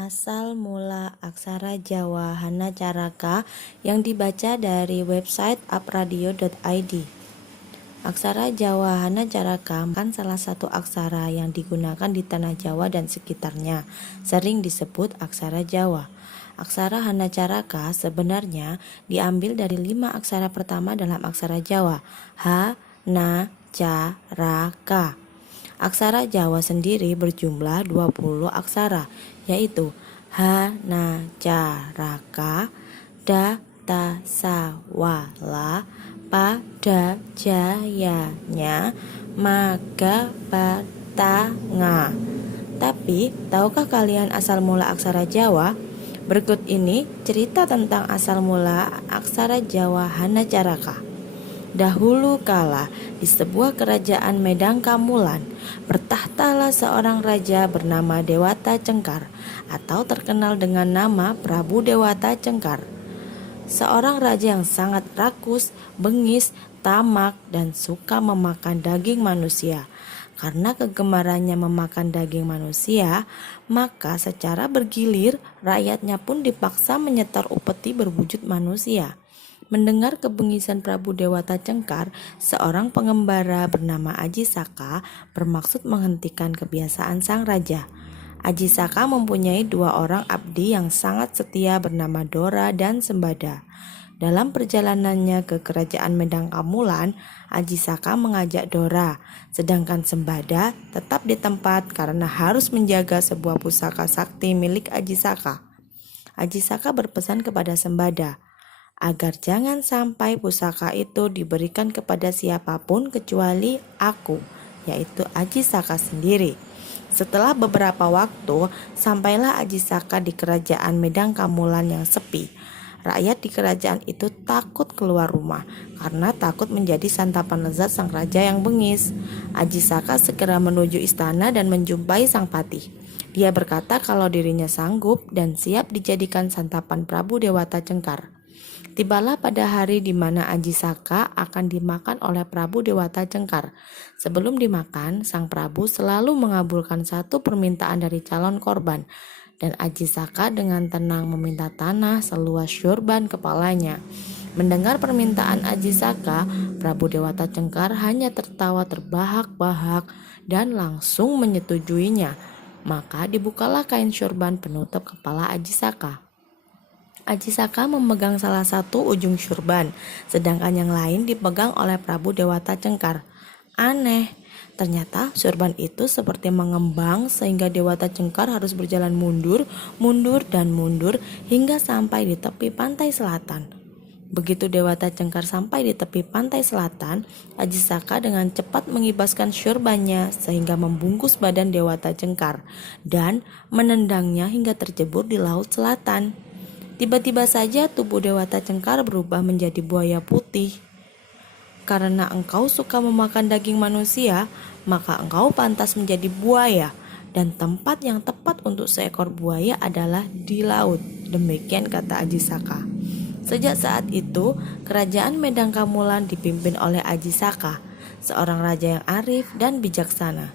Asal mula aksara Jawa Hanacaraka yang dibaca dari website upradio.id. Aksara Jawa Hanacaraka kan salah satu aksara yang digunakan di tanah Jawa dan sekitarnya, sering disebut aksara Jawa. Aksara Hanacaraka sebenarnya diambil dari 5 aksara pertama dalam aksara Jawa, Ha, Na, Ca, Ra, Ka. Aksara Jawa sendiri berjumlah 20 aksara, yaitu Ha, Na, Ca, Ra, Ka, Da, Ta, Sa, Wa, La, Pa, Da, Ja, Ya, Nya, Ma, Ga, Pa, Ta, Nga. Tapi, tahukah kalian asal mula aksara Jawa? Berikut ini cerita tentang asal mula aksara Jawa Hanacaraka. Dahulu kala, di sebuah kerajaan Medang Kamulan, bertahtalah seorang raja bernama Dewata Cengkar, atau terkenal dengan nama Prabu Dewata Cengkar. Seorang raja yang sangat rakus, bengis, tamak, dan suka memakan daging manusia. Karena kegemarannya memakan daging manusia, maka secara bergilir rakyatnya pun dipaksa menyetor upeti berwujud manusia. Mendengar kebengisan Prabu Dewata Cengkar, seorang pengembara bernama Aji Saka bermaksud menghentikan kebiasaan sang raja. Aji Saka mempunyai 2 orang abdi yang sangat setia bernama Dora dan Sembada. Dalam perjalanannya ke kerajaan Medang Kamulan, Aji Saka mengajak Dora, sedangkan Sembada tetap di tempat karena harus menjaga sebuah pusaka sakti milik Aji Saka. Aji Saka berpesan kepada Sembada agar jangan sampai pusaka itu diberikan kepada siapapun kecuali aku, yaitu Aji Saka sendiri. Setelah beberapa waktu, sampailah Aji Saka di kerajaan Medang Kamulan yang sepi. Rakyat di kerajaan itu takut keluar rumah karena takut menjadi santapan lezat sang raja yang bengis. Aji Saka segera menuju istana dan menjumpai sang patih. Dia berkata kalau dirinya sanggup dan siap dijadikan santapan Prabu Dewata Cengkar. Tibalah pada hari di mana Aji Saka akan dimakan oleh Prabu Dewata Cengkar. Sebelum dimakan, sang Prabu selalu mengabulkan satu permintaan dari calon korban, dan Aji Saka dengan tenang meminta tanah seluas syurban kepalanya. Mendengar permintaan Aji Saka, Prabu Dewata Cengkar hanya tertawa terbahak-bahak dan langsung menyetujuinya. Maka dibukalah kain syurban penutup kepala Aji Saka. Aji Saka memegang salah satu ujung syurban, sedangkan yang lain dipegang oleh Prabu Dewata Cengkar. Aneh, ternyata syurban itu seperti mengembang sehingga Dewata Cengkar harus berjalan mundur, dan mundur hingga sampai di tepi pantai selatan. Begitu Dewata Cengkar sampai di tepi pantai selatan, Aji Saka dengan cepat mengibaskan syurbannya sehingga membungkus badan Dewata Cengkar dan menendangnya hingga terjebur di laut selatan. Tiba-tiba saja tubuh Dewata Cengkar berubah menjadi buaya putih. Karena engkau suka memakan daging manusia, maka engkau pantas menjadi buaya, dan tempat yang tepat untuk seekor buaya adalah di laut. Demikian kata Aji Saka. Sejak saat itu, kerajaan Medang Kamulan dipimpin oleh Aji Saka, seorang raja yang arif dan bijaksana.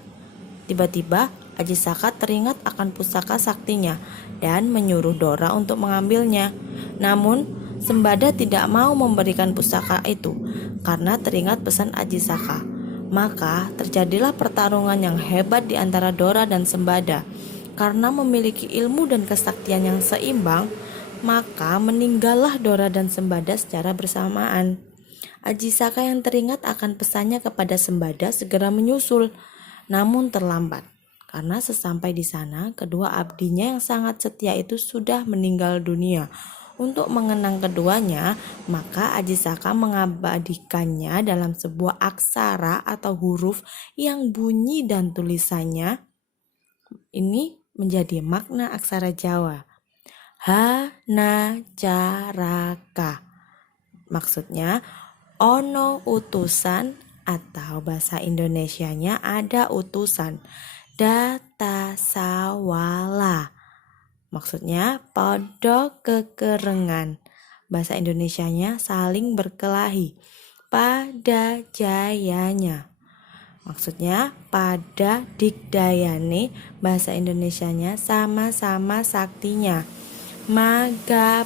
Tiba-tiba Aji Saka teringat akan pusaka saktinya dan menyuruh Dora untuk mengambilnya. Namun Sembada tidak mau memberikan pusaka itu karena teringat pesan Aji Saka. Maka terjadilah pertarungan yang hebat di antara Dora dan Sembada. Karena memiliki ilmu dan kesaktian yang seimbang, maka meninggallah Dora dan Sembada secara bersamaan. Aji Saka yang teringat akan pesannya kepada Sembada segera menyusul, namun terlambat. Karena sesampai di sana, kedua abdinya yang sangat setia itu sudah meninggal dunia. Untuk mengenang keduanya, maka Aji Saka mengabadikannya dalam sebuah aksara atau huruf yang bunyi dan tulisannya ini menjadi makna aksara Jawa. Hanacaraka. Maksudnya, ono utusan, atau bahasa Indonesianya ada utusan. Data sawala, maksudnya podo kekerengan. Bahasa Indonesianya saling berkelahi pada jayanya. Maksudnya pada digdayane bahasa Indonesianya sama-sama saktinya. Magabatanga.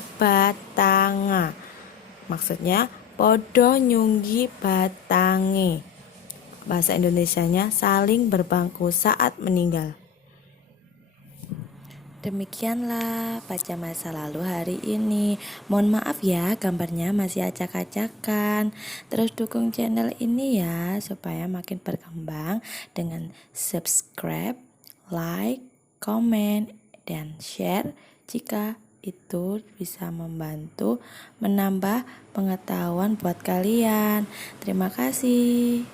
Maksudnya podo nyunggi batange. Bahasa Indonesianya saling berbangku saat meninggal. Demikianlah baca masa lalu hari ini. Mohon maaf ya gambarnya masih acak-acakan. Terus dukung channel ini ya supaya makin berkembang dengan subscribe, like, komen, dan share jika itu bisa membantu menambah pengetahuan buat kalian. Terima kasih.